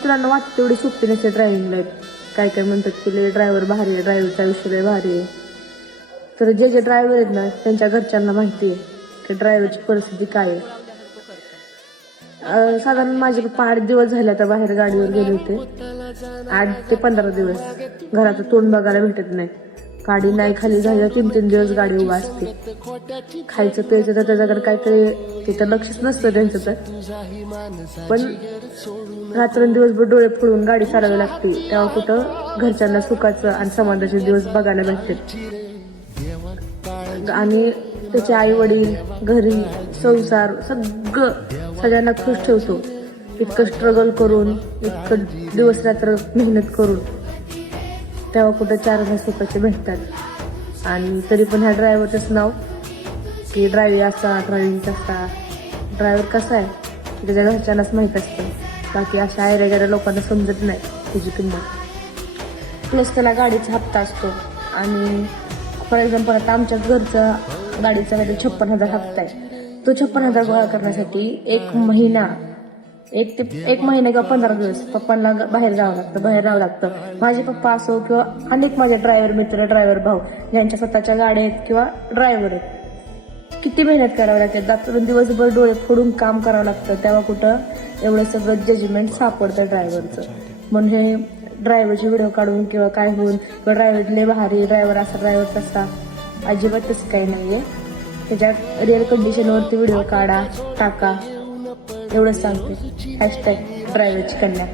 मित्रांनो वाटतं तेवढी सोपी नसते ड्रायव्हिंग लाईफ. काय काय म्हणतात तुला ड्रायव्हर भारी आहे, ड्रायव्हरचा आयुष्य लय भारी आहे. तर जे जे ड्रायव्हर आहेत ना त्यांच्या घरच्यांना माहिती आहे की ड्रायव्हरची परिस्थिती काय आहे. साधारण माझे पप्पा 8 दिवस झाले आता बाहेर गाडीवर गेले होते. 8 ते 15 दिवस घराचं तोंड बघायला भेटत नाही. गाडी नाही खाली झाली 3-3 दिवस गाडी उभा असते. खायचं प्यायचं तर त्याच्याकडे काहीतरी तिथं लक्षच नसतं त्यांचं. तर पण रात्रंदिवसभर डोळे फोडून गाडी चालवावी लागते तेव्हा कुठं घरच्यांना सुखाचं आणि समाधानाचे दिवस बघायला भेटतात. आणि त्याचे आई वडील घरी संसार सगळ्यांना खुश ठेवतो. इतकं स्ट्रगल करून इतकं दिवस रात्र मेहनत करून तेव्हा कुठं 4 सुखाचे भेटतात. आणि तरी पण ह्या ड्रायव्हरचंच नाव की ड्रायव्हिंग असा ड्रायव्हर कसा आहे की त्याच्या घरच्यांनाच माहीत असतं. बाकी अशा आयऱ्या लोकांना समजत नाही त्याची किंमत. प्लस त्याला गाडीचा हप्ता असतो. आणि फॉर एक्झाम्पल आता आमच्या घरचा गाडीचा काहीतरी 56,000 हप्ता आहे. तो 56,000 गोळा करण्यासाठी एक महिना किंवा 15 दिवस पप्पांना बाहेर राहावं लागतं. माझे पप्पा असो किंवा अनेक माझे ड्रायव्हर मित्र, ड्रायव्हर भाऊ ज्यांच्या स्वतःच्या गाड्या आहेत किंवा ड्रायव्हर आहेत, किती मेहनत करावी लागते. रात्र दिवसभर डोळे फोडून काम करावं लागतं. तेव्हा कुठं एवढं सगळं जजमेंट सापडतं ड्रायव्हरचं. म्हणून हे ड्रायव्हरचे व्हिडिओ काढून किंवा काय होऊन किंवा ड्रायव्हर लय भारी, ड्रायव्हर असा, ड्रायव्हर तसा, अजिबात तसं काही नाहीये. त्याच्या रिअल कंडिशनवरती व्हिडिओ काढा, टाका, एवढंच सांगते. #ड्रायव्हरची कन्या.